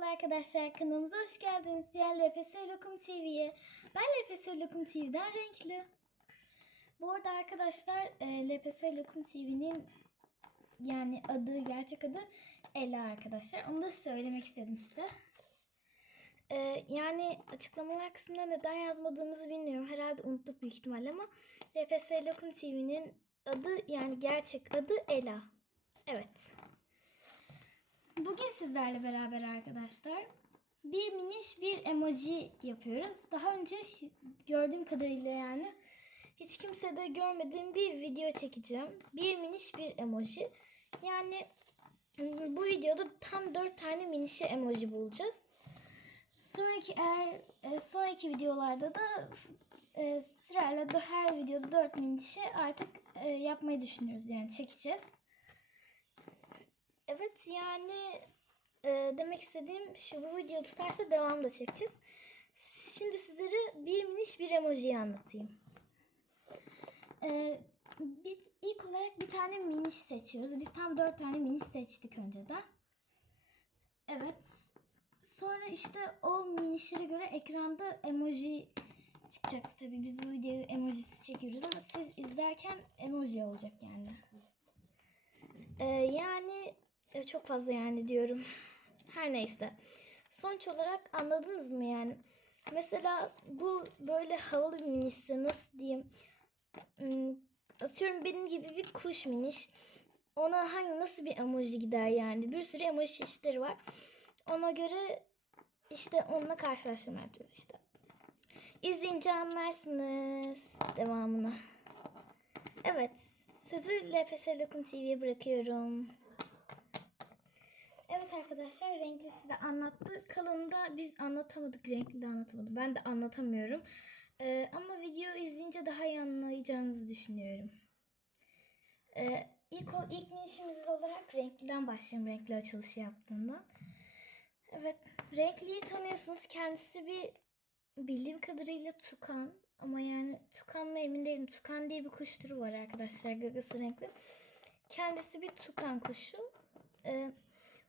Merhaba arkadaşlar kanalımıza hoş geldiniz. Yani LPS Lokum TV'ye. Ben LPS Lokum TV'den Renkli. Bu arada arkadaşlar e, LPS Lokum TV'nin yani adı, gerçek adı Ela arkadaşlar. Onu da söylemek istedim size. E, yani açıklamalar kısmında neden yazmadığımızı bilmiyorum. Herhalde unuttuk büyük ihtimalle ama LPS Lokum TV'nin adı yani gerçek adı Ela. Evet. Bugün sizlerle beraber arkadaşlar bir miniş bir emoji yapıyoruz. Daha önce gördüğüm kadarıyla yani hiç kimse de görmediğim bir video çekeceğim. Bir miniş bir emoji. Yani bu videoda tam dört tane minişi emoji bulacağız. Sonraki eğer e, sonraki videolarda da e, sırayla her videoda dört minişi artık e, yapmayı düşünüyoruz yani çekeceğiz. Evet yani e, demek istediğim şu bu video tutarsa devam da çekeceğiz. Şimdi sizlere bir miniş bir emojiyi anlatayım. E, bir, ilk olarak bir tane miniş seçiyoruz. Biz tam dört tane miniş seçtik önceden. Evet. Sonra işte o minişlere göre ekranda emoji çıkacak. Tabii biz bu videoyu emojisiz çekiyoruz ama siz izlerken emoji olacak yani. Ee, yani e, çok fazla yani diyorum. Her neyse. Sonuç olarak anladınız mı yani? Mesela bu böyle havalı bir minişse nasıl diyeyim? Hmm, Atıyorum benim gibi bir kuş miniş. Ona hangi nasıl bir emoji gider yani? Bir sürü emoji çeşitleri var. Ona göre işte onunla karşılaştırma yapacağız işte. İzleyince anlarsınız devamını. Evet, sözü LPS Lokum TV'ye bırakıyorum. Arkadaşlar, Renkli size anlattı. Kalanında biz anlatamadık, Renkli de anlatamadı. Ben de anlatamıyorum. Ee, ama video izleyince daha iyi anlayacağınızı düşünüyorum. Ee, ilk, ilk minişimiz olarak Renkli'den başlayayım, Renkli açılışı yaptığında. Evet, Renkli'yi tanıyorsunuz. Kendisi bir bildiğim kadarıyla tukan ama yani tukan mı emin değilim. Tukan diye bir kuş türü var arkadaşlar gagası renkli. Kendisi bir tukan kuşu. Ee,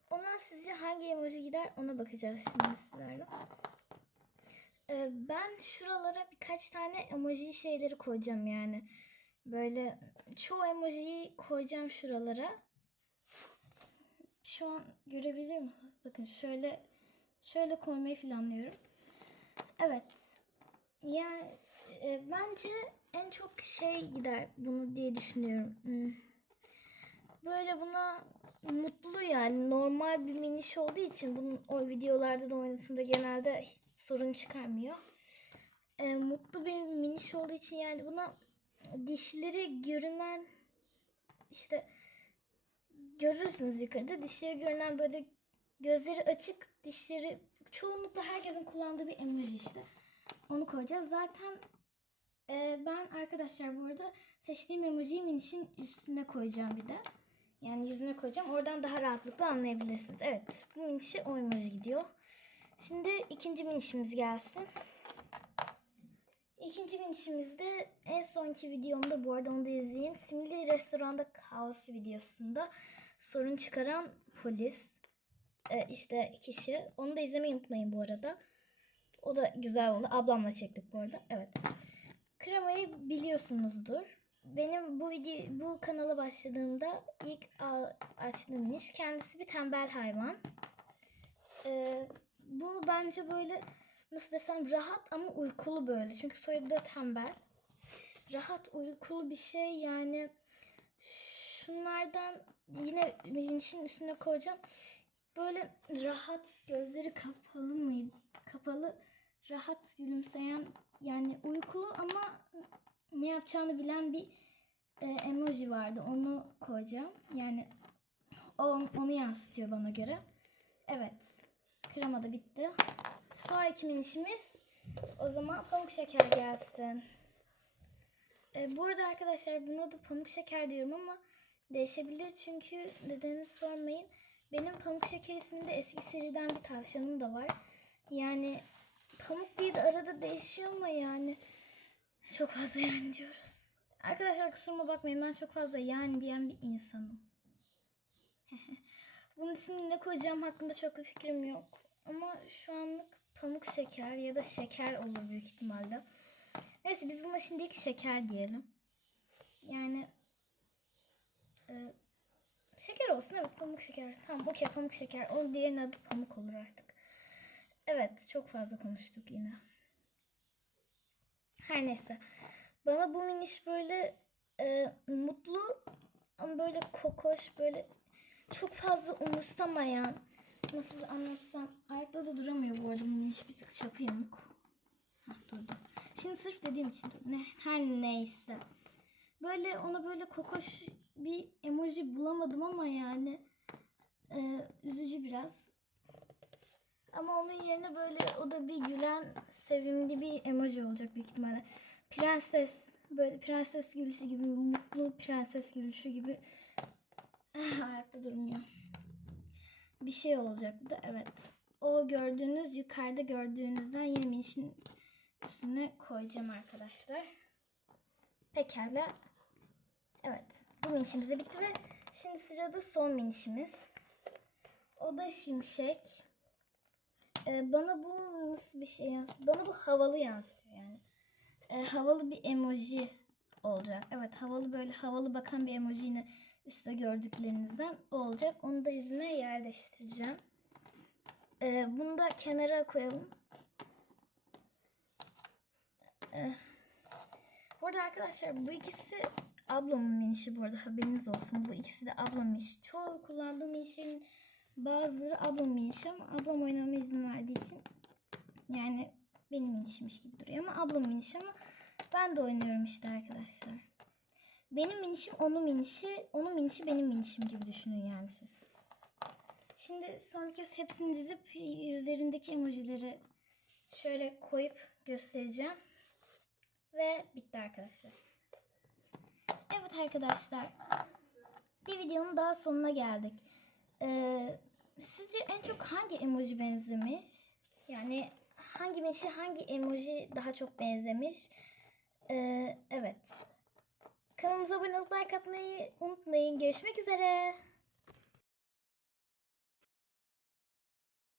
ona sizce hangi emoji gider ona bakacağız şimdi sizlerle. Ee, ben şuralara birkaç tane emoji şeyleri koyacağım yani. Böyle çoğu emojiyi koyacağım şuralara. Şu an görebilir misiniz? Bakın şöyle şöyle koymayı planlıyorum. Evet. Yani e, bence en çok şey gider bunu diye düşünüyorum. Hmm. Böyle buna mutlu yani normal bir miniş olduğu için bunun o videolarda da oynatımda genelde hiç sorun çıkarmıyor. E, mutlu bir miniş olduğu için yani buna dişleri görünen işte görürsünüz yukarıda dişleri görünen böyle gözleri açık dişleri çoğunlukla herkesin kullandığı bir emoji işte. Onu koyacağız. Zaten e, ben arkadaşlar bu arada seçtiğim emojiyi minişin üstüne koyacağım bir de. Yani yüzüne koyacağım. Oradan daha rahatlıkla anlayabilirsiniz. Evet bu minişe o gidiyor. Şimdi ikinci minişimiz gelsin. İkinci minişimizde en sonki videomda bu arada onu da izleyin. Simli restoranda kaos videosunda sorun çıkaran polis e, işte kişi. Onu da izlemeyi unutmayın bu arada. O da güzel oldu. Ablamla çektik bu arada. Evet. Kremayı biliyorsunuzdur. Benim bu video bu kanala başladığımda ilk açtığım iş kendisi bir tembel hayvan. Ee, bu bence böyle nasıl desem rahat ama uykulu böyle. Çünkü soyadı da tembel. Rahat uykulu bir şey yani şunlardan yine minişin üstüne koyacağım. Böyle rahat gözleri kapalı mıydı? Kapalı rahat gülümseyen yani uykulu ama ne yapacağını bilen bir e, emoji vardı. Onu koyacağım. Yani o, onu yansıtıyor bana göre. Evet. Krema da bitti. Sonraki minişimiz o zaman pamuk şeker gelsin. E, bu arada arkadaşlar buna da pamuk şeker diyorum ama değişebilir çünkü nedenini sormayın. Benim pamuk şeker isminde eski seriden bir tavşanım da var. Yani pamuk diye de arada değişiyor ama yani çok fazla yani diyoruz. Arkadaşlar kusuruma bakmayın ben çok fazla yani diyen bir insanım. Bunun ismini ne koyacağım hakkında çok bir fikrim yok. Ama şu anlık pamuk şeker ya da şeker olur büyük ihtimalle. Neyse biz buna şimdilik şeker diyelim. Yani e, şeker olsun evet pamuk şeker. Tamam okey pamuk şeker. Onun diğerinin adı pamuk olur artık. Evet çok fazla konuştuk yine. Her neyse. Bana bu miniş böyle e, mutlu ama böyle kokoş böyle çok fazla umursamayan nasıl anlatsam ayakta da duramıyor bu arada miniş bir tık çapı yamuk. Hah durdu. Şimdi sırf dediğim için durdu. Ne, her neyse. Böyle ona böyle kokoş bir emoji bulamadım ama yani e, üzücü biraz. Ama onun yerine böyle o da bir gülen, sevimli bir emoji olacak büyük ihtimalle. Prenses, böyle prenses gülüşü gibi, mutlu prenses gülüşü gibi ayakta durmuyor. Bir şey olacaktı, evet. O gördüğünüz, yukarıda gördüğünüzden yine minişin üstüne koyacağım arkadaşlar. Pekala. Evet, bu minişimiz de bitti ve şimdi sırada son minişimiz. O da şimşek. Ee, bana bu nasıl bir şey yansıtıyor? Bana bu havalı yansıtıyor yani. Ee, havalı bir emoji olacak. Evet havalı böyle havalı bakan bir emoji yine üstte gördüklerinizden olacak. Onu da yüzüne yerleştireceğim. Ee, bunu da kenara koyalım. Ee, bu arkadaşlar bu ikisi ablamın minişi bu arada haberiniz olsun. Bu ikisi de ablamın minişi. Çoğu kullandığım minişlerin bazıları ablamın minişi ama ablam oynamama izin verdiği için yani benim minişmiş gibi duruyor ama ablamın minişi ama ben de oynuyorum işte arkadaşlar. Benim minişim onun minişi, onun minişi benim minişim gibi düşünün yani siz. Şimdi son kez hepsini dizip üzerindeki emojileri şöyle koyup göstereceğim. Ve bitti arkadaşlar. Evet arkadaşlar. Bir videonun daha sonuna geldik. Ee, sizce en çok hangi emoji benzemiş? Yani hangi minişe hangi emoji daha çok benzemiş? Ee, evet. Kanalımıza abone olup like atmayı unutmayın. Görüşmek üzere.